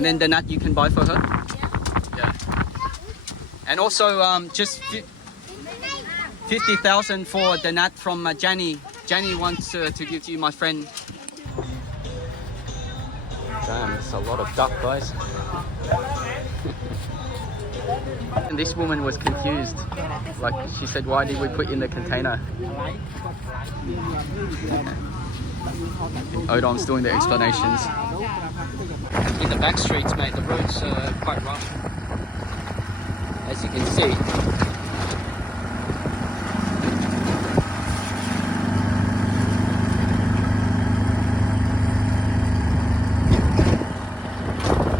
And then Danat you can buy for her. Yeah. And also just 50,000 for Danat from Janny. Janny wants to give to you, my friend. Damn, it's a lot of duck, guys. And this woman was confused. Like she said, why did we put in the container? Odom's doing the explanations. In the back streets, mate, the roads are quite rough, as you can see.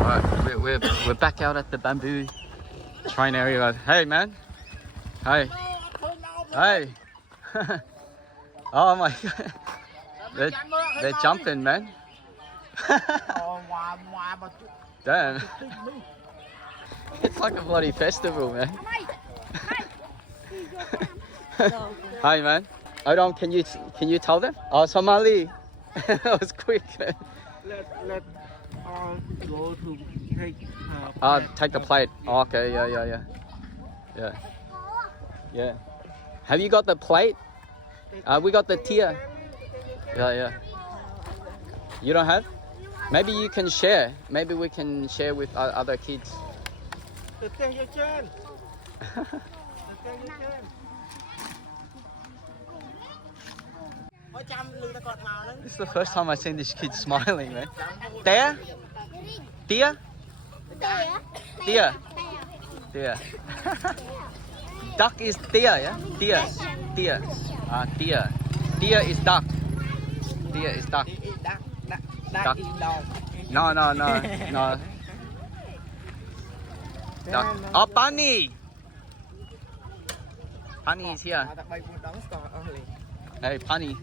Alright, we're back out at the bamboo train area. Hey, man. Hey. Hey. Oh my god. They're jumping, man. Damn. It's like a bloody festival, man. Hi, man. Odom, can you tell them? Oh, Somali. That was quick, man. Let go to take the plate. Oh, okay, yeah. Have you got the plate? We got the tier. Yeah. You don't have? Maybe you can share. Maybe we can share with other kids. This is the first time I've seen this kid smiling, man. There? Tia? Tia? Tia. Duck is tia, yeah? Tia. Tia. Tia. Tia is duck. Tia is duck. Duck. No. Duck. Oh, bunny. Bunny is here. Hey, bunny.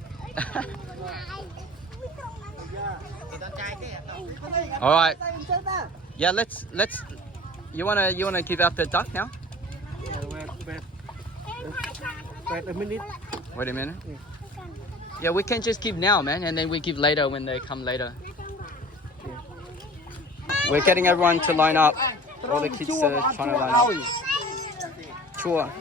All right. Yeah, let's. You wanna give out the duck now? Wait a minute. Wait a minute. Yeah, we can just give now, man, and then we give later when they come later. We're getting everyone to line up. All the kids are trying to line up. Chua.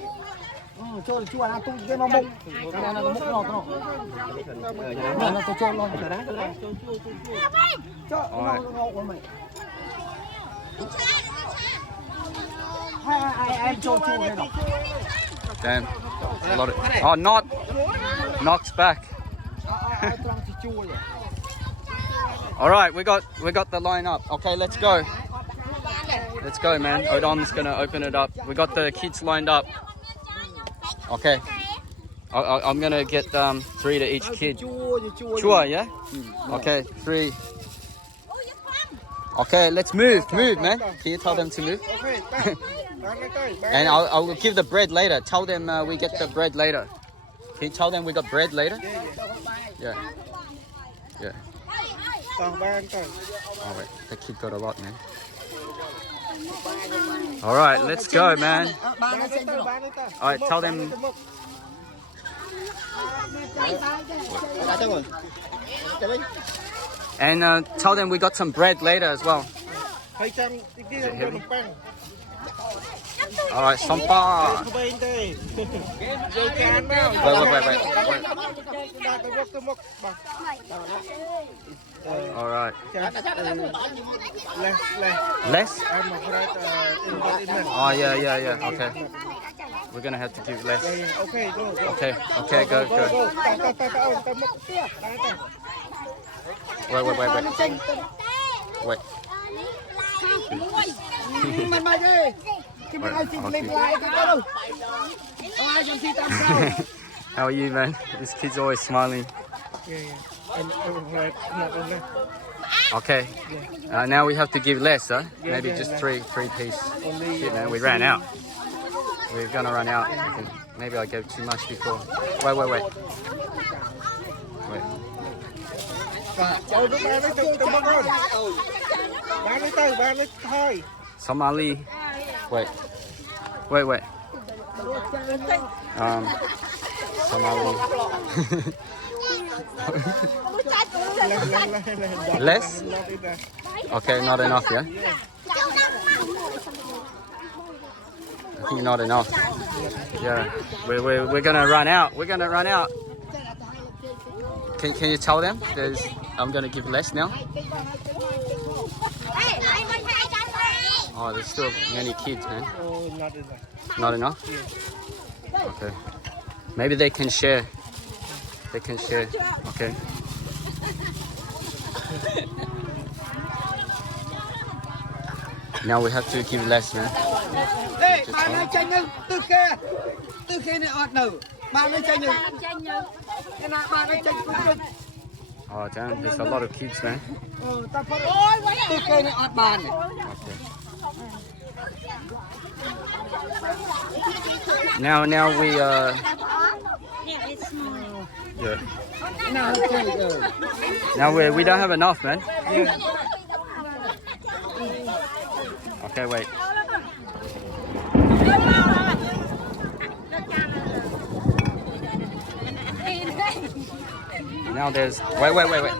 Damn. A lot of, oh, knocks back. All right, we got the line up. Okay, let's go. Let's go, man. Odom's gonna open it up. We got the kids lined up. Okay. I'm gonna get 3 to each kid. Chua, yeah? Okay, 3. Okay, let's move, man. Can you tell them to move? And I'll give the bread later. Tell them we get the bread later. Can you tell them we got bread later? Yeah. Oh wait, the kid got a lot, man. All right, let's go, man. All right, tell them. And tell them we got some bread later as well. Is it heavy? All right, sampa. Wait. All right. Less? Oh, yeah. Okay. We're gonna have to give less. Okay, go. Wait. How are you, man? This kid's always smiling. Okay. Now we have to give less, huh? Maybe just three piece. Shit, man, we ran out. We're gonna run out. Maybe I gave too much before. Wait. Somali. Wait. Somali. Less? Okay, not enough, yeah? I think not enough. Yeah, we're gonna run out. We're gonna run out. Can you tell them I'm gonna give less now? Oh, there's still many kids, man. Oh, not enough. Not enough? Okay. Maybe they can share. They can share. Okay. Now we have to give less, man. Oh damn, there's a lot of kids, man. Okay. Now we yeah. Now we don't have enough, man. Okay, wait. Now there's wait.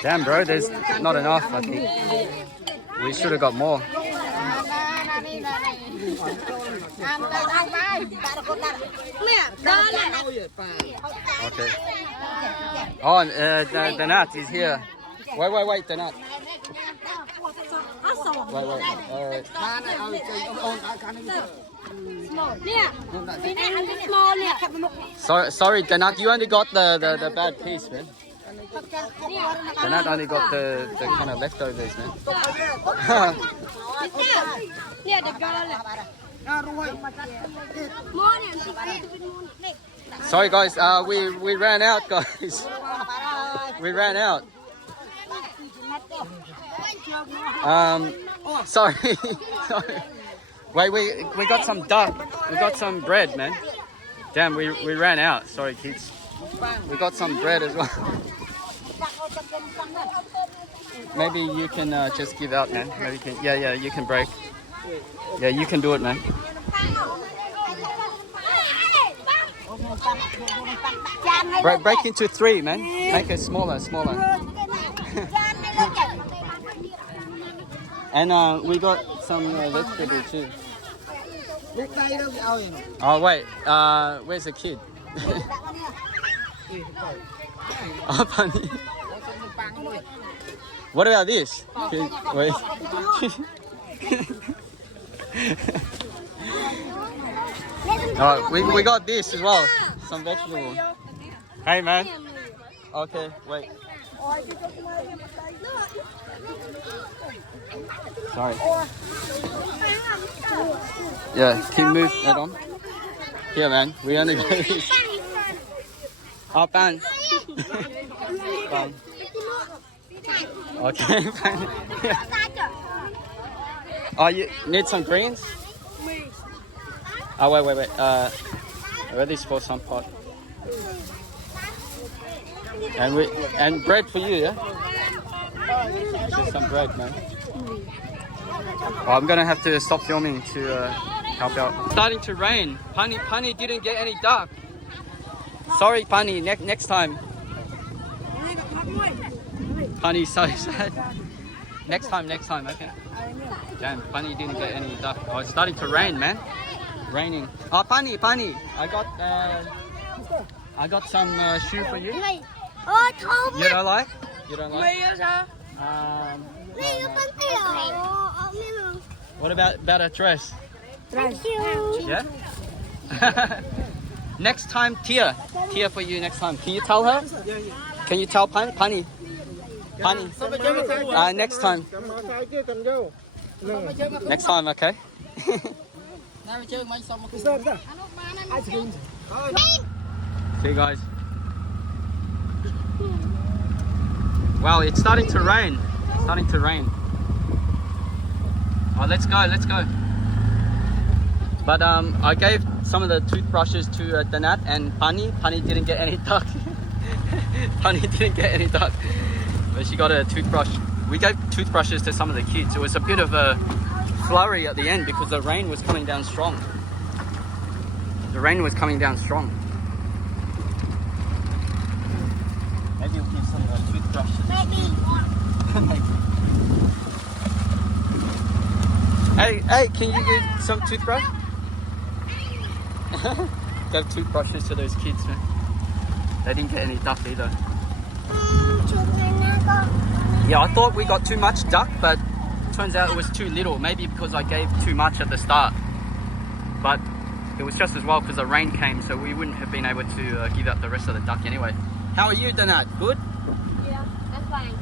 Damn, bro, there's not enough, I think. We should have got more. Okay. Oh, Danat is here. Wait, Danat. Sorry, Danat, you only got the bad piece, man. Danat only got the kind of leftovers, man. Sorry, guys. We ran out, guys. We ran out. Sorry. Sorry. Wait, we got some duck. We got some bread, man. Damn, we ran out. Sorry, kids. We got some bread as well. Maybe you can just give out, man. Maybe you can. Yeah, you can break. Yeah, you can do it, man. Break into 3, man. Make it smaller. And we got some vegetable too. Oh wait, where's the kid? Oh, funny. What about this? Wait. Oh, we got this as well. Some vegetable. Hey man. Okay, wait. Sorry. Yeah, can you move that on? Here, man. We only got this. Oh, pan. Pan. Okay, pan. Yeah. Oh, you need some greens? Oh, wait. Ready for some pot. And bread for you, yeah? Just some bread, man. Oh, I'm gonna have to stop filming to help out. Starting to rain. Pani didn't get any duck. Sorry, Pani. Next time. Pani's so sad. Next time, okay. Damn, Pani didn't get any duck. Oh, it's starting to rain, man. Raining. Oh, Pani. I got some shoe for you. You don't like? No. What about a dress? Thank you. Yeah? Next time, Tia for you next time. Can you tell her? Can you tell Pani? Next time. Next time, okay? See you guys. Wow, it's starting to rain. Oh, let's go. But I gave some of the toothbrushes to Danat and Pani. Pani didn't get any duck. Honey didn't get any duck, but she got a toothbrush. We gave toothbrushes to some of the kids. It was a bit of a flurry at the end because the rain was coming down strong. The rain was coming down strong. Maybe we'll give some toothbrushes. Maybe. Hey, can you give some toothbrush? Give toothbrushes to those kids, man. They didn't get any duck either. Yeah, I thought we got too much duck, but it turns out it was too little. Maybe because I gave too much at the start. But it was just as well because the rain came, so we wouldn't have been able to give out the rest of the duck anyway. How are you, Danat? Good? Yeah, I'm fine.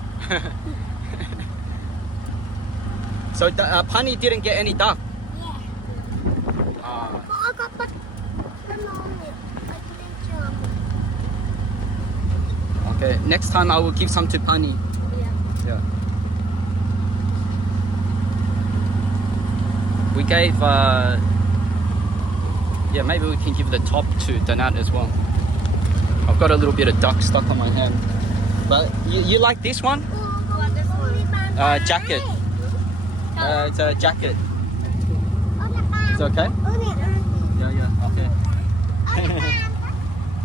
So Pani didn't get any duck? Yeah. Okay, next time I will give some to Pani. Yeah. We gave, yeah, maybe we can give the top to Danat as well. I've got a little bit of duck stuck on my hand. But you like this one? Jacket. It's a jacket. It's okay? Yeah, okay.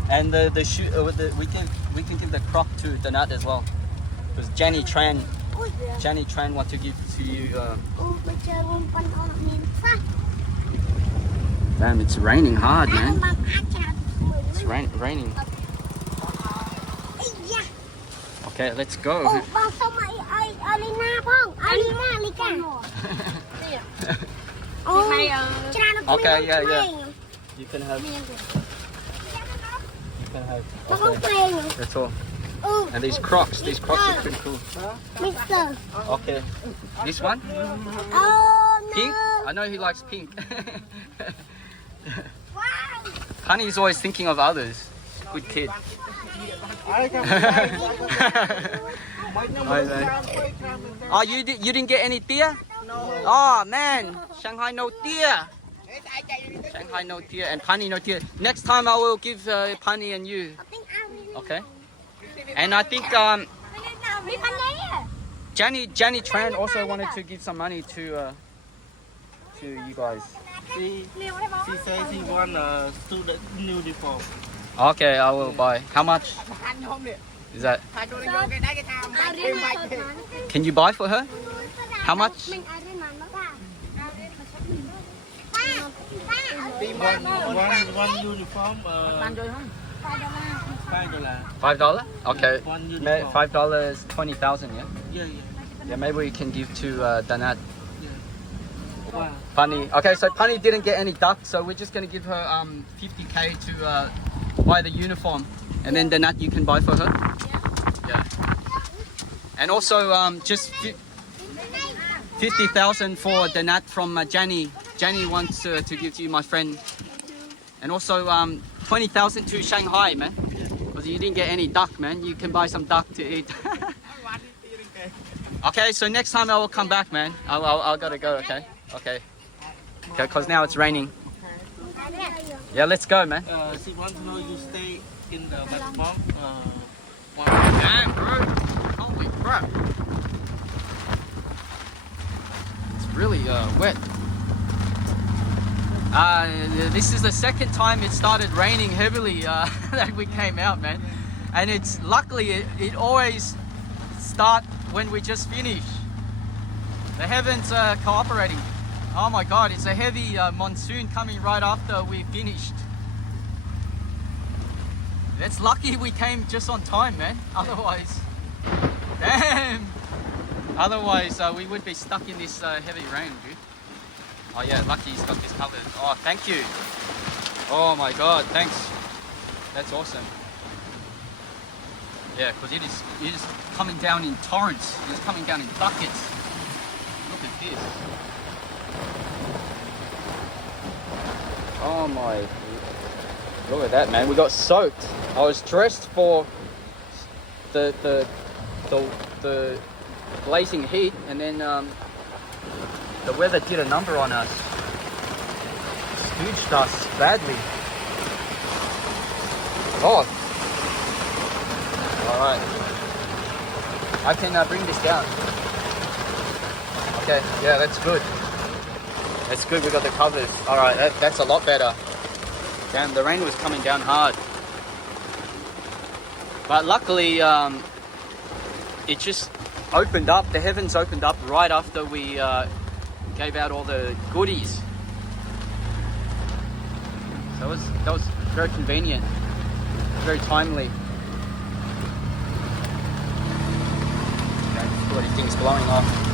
And the shoe, we can give the croc to Danat as well. Because Janny Tran want to give to you. Damn, it's raining hard, man. It's raining. Okay, let's go. Okay, yeah. You can have. Okay. That's all. And these crocs are pretty cool. Okay. This one? Pink? I know he likes pink. Honey's always thinking of others. Good kid. Oh, you didn't get any deer? Oh man, Shanghai no deer. Shanghai no deer and Pani no deer. Next time I will give Pani and you. Okay. And I think Janny Tran also wanted to give some money to you guys. She says she want a student uniform. Okay, I will buy. How much is that? Can you buy for her? How much? One uniform, $5? Okay. One uniform. $5, 20,000, yeah? Yeah. Yeah, maybe we can give to Danat. Wow. Pani. Okay, so Pani didn't get any duck, so we're just going to give her 50k to buy the uniform. And then Danat you can buy for her? Yeah. And also just 50,000 for Danat from Janny. Janny wants to give to you, my friend. And also 20,000 to Shanghai, man. Because you didn't get any duck, man. You can buy some duck to eat. Okay, so next time I will come back, man. I'll gotta go, okay? Okay, because now it's raining. Yeah, let's go, man. She wants to know you stay in the platform. Damn, bro. Holy crap. It's really wet. This is the second time it started raining heavily that we came out, man. And it's luckily it always starts when we just finish. The heavens are cooperating. Oh my God, it's a heavy monsoon coming right after we finished. It's lucky we came just on time, man. Otherwise, damn. Otherwise, we would be stuck in this heavy rain, dude. Oh yeah, lucky he's got this covered. Oh, thank you. Oh my God, thanks. That's awesome. Yeah, because it is coming down in torrents. It's coming down in buckets. Look at this. Oh my, look at that, man. We got soaked. I was dressed for the blazing heat, and then the weather did a number on us. Scooched us badly. Oh, Alright. I can bring this down. Okay, yeah, that's good. That's good, we got the covers. Alright, that's a lot better. Damn, the rain was coming down hard. But luckily, it just opened up, the heavens opened up right after we gave out all the goodies. So that was very convenient, very timely. Okay, just things blowing off.